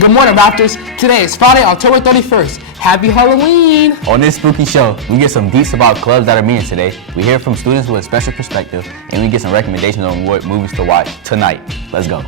Good morning, Raptors. Today is Friday, October 31st. Happy Halloween! On this spooky show, we get some deets about clubs that are meeting today. We hear from students with a special perspective, and we get some recommendations on what movies to watch tonight. Let's go.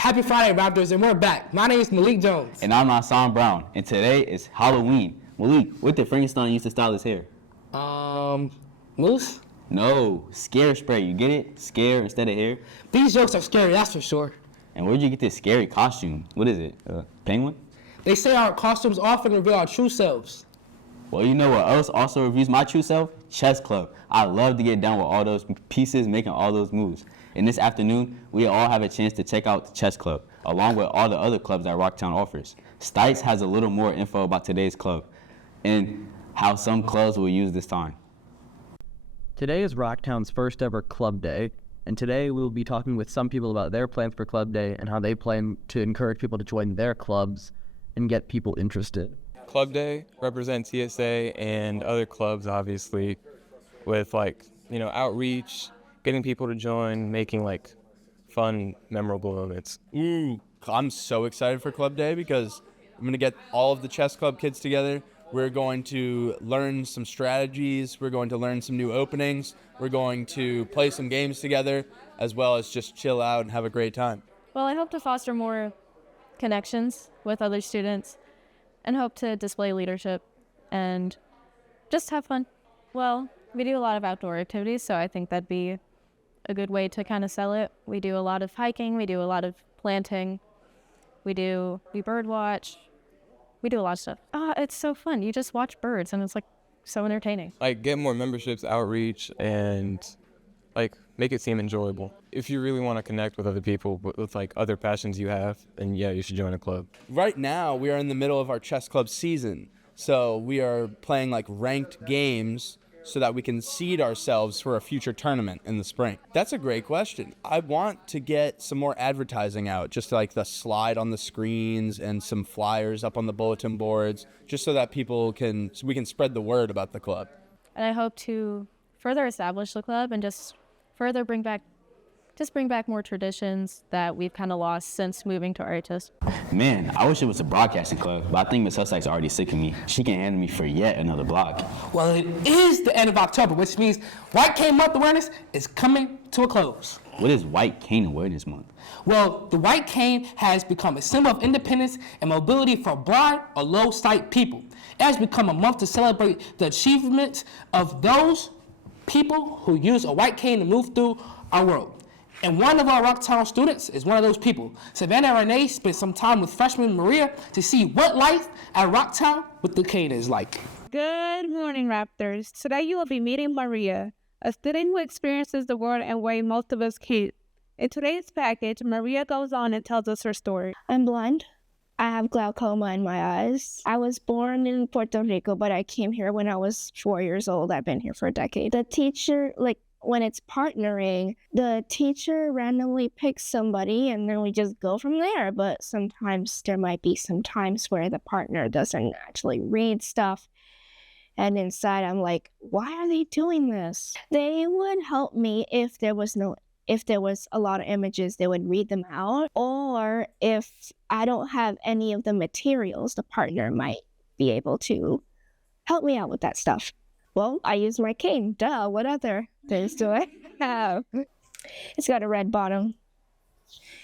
Happy Friday, Raptors, and we're back. My name is Maleak Jones. And I'm Ny'Saun Brown, and today is Halloween. Malik, what did Frankenstein use to style his hair? Moose? No, scare spray. You get it? Scare instead of hair. These jokes are scary, that's for sure. And where'd you get this scary costume? What is it? Penguin? They say our costumes often reveal our true selves. Well, you know what else also reveals my true self? Chess Club. I love to get down with all those pieces, making all those moves. And this afternoon, we all have a chance to check out the Chess Club, along with all the other clubs that Rocktown offers. Stites has a little more info about today's club and how some clubs will use this time. Today is Rocktown's first ever club day, and today we will be talking with some people about their plans for club day and how they plan to encourage people to join their clubs and get people interested. Club day represents TSA and other clubs, obviously, with outreach, getting people to join, making fun, memorable moments. I'm so excited for Club Day because I'm going to get all of the chess club kids together. We're going to learn some strategies. We're going to learn some new openings. We're going to play some games together, as well as just chill out and have a great time. Well, I hope to foster more connections with other students and hope to display leadership and just have fun. Well, we do a lot of outdoor activities, so I think that'd be a good way to kind of sell it. We do a lot of hiking, we do a lot of planting, we bird watch, we do a lot of stuff. It's so fun. You just watch birds and it's so entertaining. Get more memberships, outreach, and make it seem enjoyable. If you really want to connect with other people with other passions you have, then yeah, you should join a club. Right now, we are in the middle of our chess club season, so we are playing ranked games so that we can seed ourselves for a future tournament in the spring. That's a great question. I want to get some more advertising out, just the slide on the screens and some flyers up on the bulletin boards, just so that we can spread the word about the club. And I hope to further establish the club and just further bring back more traditions that we've kind of lost since moving to Artis. Man, I wish it was a broadcasting club, but I think Miss Hussite's already sick of me. She can handle me for yet another block. Well, it is the end of October, which means White Cane Month Awareness is coming to a close. What is White Cane Awareness Month? Well, the white cane has become a symbol of independence and mobility for blind or low sight people. It has become a month to celebrate the achievements of those people who use a white cane to move through our world. And one of our Rocktown students is one of those people. Savannah and Rene spent some time with freshman Maria to see what life at Rocktown with the cane is like. Good morning, Raptors. Today you will be meeting Maria, a student who experiences the world in a way most of us can't. In today's package, Maria goes on and tells us her story. I'm blind. I have glaucoma in my eyes. I was born in Puerto Rico, but I came here when I was 4 years old. I've been here for a decade. The teacher, when it's partnering, the teacher randomly picks somebody and then we just go from there. But sometimes there might be some times where the partner doesn't actually read stuff. And inside I'm like, why are they doing this? They would help me if there was a lot of images, they would read them out. Or if I don't have any of the materials, the partner might be able to help me out with that stuff. Well, I use my cane. Duh, what other things do I have? It's got a red bottom.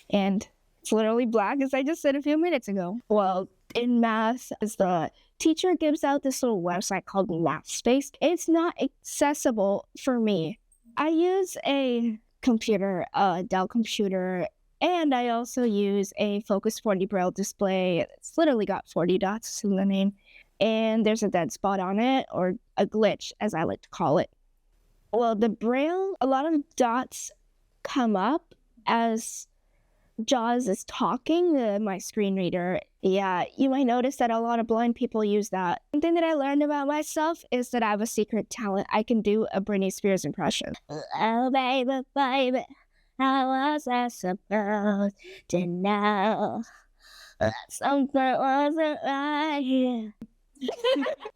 And it's literally black, as I just said a few minutes ago. Well, in math, as the teacher gives out this little website called Math Space, it's not accessible for me. I use a computer, a Dell computer, and I also use a Focus 40 Braille display. It's literally got 40 dots in the name. And there's a dead spot on it, or a glitch, as I like to call it. Well, the Braille, a lot of dots come up as JAWS is talking, my screen reader. Yeah, you might notice that a lot of blind people use that. One thing that I learned about myself is that I have a secret talent. I can do a Britney Spears impression. Oh, baby, baby, how was I supposed to know that something wasn't right here?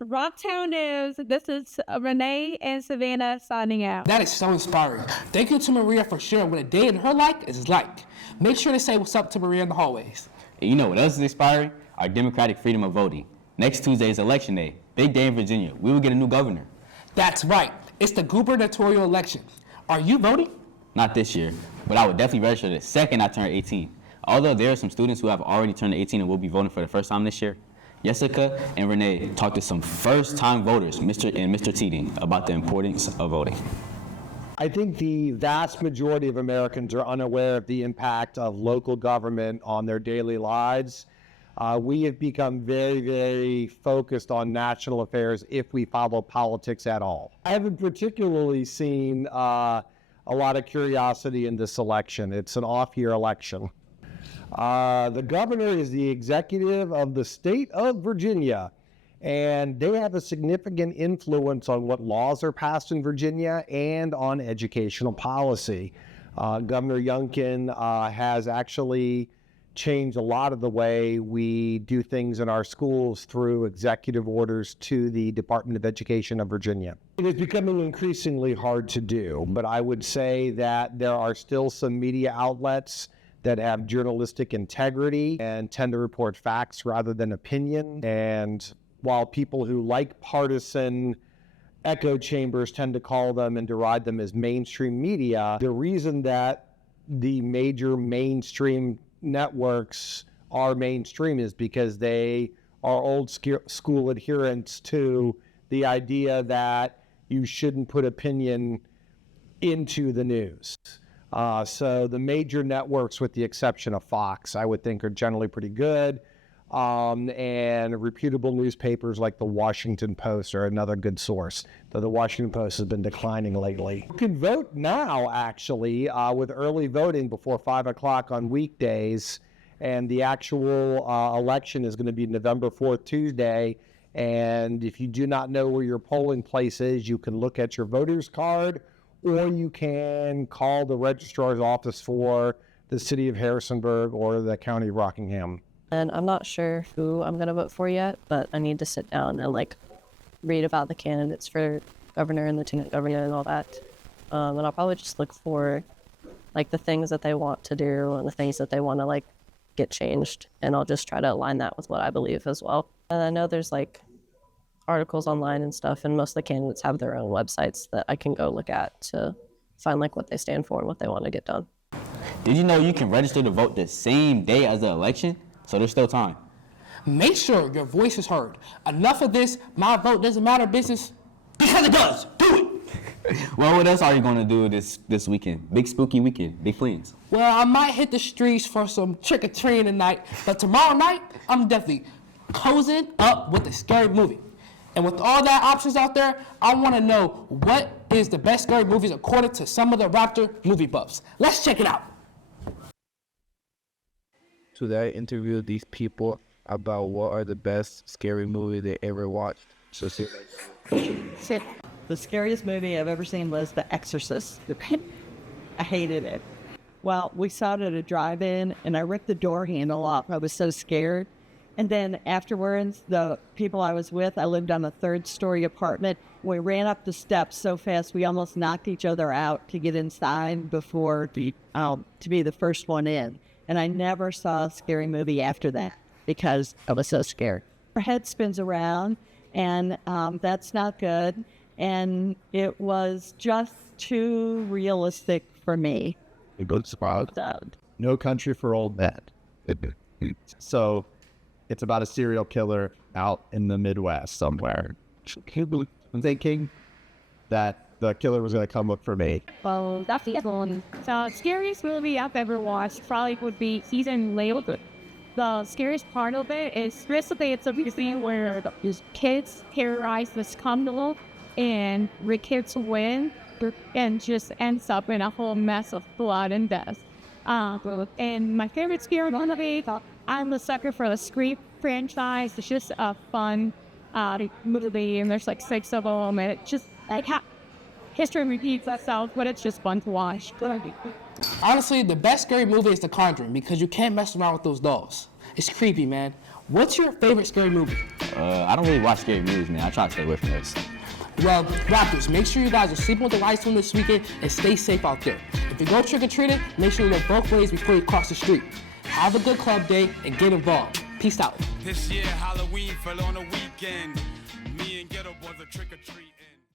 Rocktown News. This is Rene and Savannah signing out. That is so inspiring. Thank you to Maria for sharing what a day in her life is like. Make sure to say what's up to Maria in the hallways. And you know what else is inspiring? Our democratic freedom of voting. Next Tuesday is election day. Big day in Virginia. We will get a new governor. That's right. It's the gubernatorial election. Are you voting? Not this year, but I will definitely register the second I turn 18. Although there are some students who have already turned 18 and will be voting for the first time this year, Yessica and Rene talked to some first-time voters, Mr. and Mr. Teeding, about the importance of voting. I think the vast majority of Americans are unaware of the impact of local government on their daily lives. We have become very, very focused on national affairs if we follow politics at all. I haven't particularly seen a lot of curiosity in this election. It's an off-year election. The governor is the executive of the state of Virginia, and they have a significant influence on what laws are passed in Virginia and on educational policy. Governor Youngkin has actually changed a lot of the way we do things in our schools through executive orders to the Department of Education of Virginia. It is becoming increasingly hard to do, but I would say that there are still some media outlets that have journalistic integrity and tend to report facts rather than opinion. And while people who like partisan echo chambers tend to call them and deride them as mainstream media, the reason that the major mainstream networks are mainstream is because they are old school adherents to the idea that you shouldn't put opinion into the news. So the major networks, with the exception of Fox, I would think are generally pretty good. And reputable newspapers like the Washington Post are another good source, though the Washington Post has been declining lately. You can vote now, actually, with early voting before 5 o'clock on weekdays. And the actual election is going to be November 4th, Tuesday. And if you do not know where your polling place is, you can look at your voter's card, or you can call the registrar's office for the city of Harrisonburg or the county of Rockingham. And I'm not sure who I'm going to vote for yet, but I need to sit down and read about the candidates for governor and lieutenant governor and all that. And I'll probably just look for the things that they want to do and the things that they want to get changed. And I'll just try to align that with what I believe as well. And I know there's articles online and stuff, and most of the candidates have their own websites that I can go look at to find what they stand for and what they want to get done. Did you know you can register to vote the same day as the election? So there's still time. Make sure your voice is heard. Enough of this, my vote doesn't matter business, because it does. Do it. Well, what else are you going to do this weekend? Big spooky weekend, big plans. Well, I might hit the streets for some trick-or-treating tonight, but tomorrow night, I'm definitely cozying up with a scary movie. And with all that options out there, I want to know what is the best scary movies according to some of the Raptor movie buffs. Let's check it out. Today I interviewed these people about what are the best scary movie they ever watched. So see. The scariest movie I've ever seen was The Exorcist. I hated it. Well, we saw it at a drive-in, and I ripped the door handle off. I was so scared. And then afterwards, the people I was with, I lived on a third-story apartment. We ran up the steps so fast we almost knocked each other out to get inside before to be the first one in. And I never saw a scary movie after that because I was so scared. Her head spins around, and that's not good. And it was just too realistic for me. A good spot. No Country for Old Men. So it's about a serial killer out in the Midwest somewhere. I'm thinking that the killer was going to come look for me. Well, that's the one. So, scariest movie I've ever watched probably would be Season Label. The scariest part of it is basically it's a movie where these kids terrorize this condo and the kids win and just ends up in a whole mess of blood and death. And my favorite scary movie, I'm a sucker for the Scream franchise. It's just a fun movie, and there's like 6 of them, and it's just like history repeats itself, but it's just fun to watch. Honestly, the best scary movie is The Conjuring because you can't mess around with those dolls. It's creepy, man. What's your favorite scary movie? I don't really watch scary movies, man. I try to stay away from those. Well, Raptors, make sure you guys are sleeping with the lights on this weekend and stay safe out there. If you go trick-or-treating, make sure you look both ways before you cross the street. Have a good club day and get involved. Peace out. This year Halloween fell on a weekend. Me and Ghetto Boys a trick-or-treat.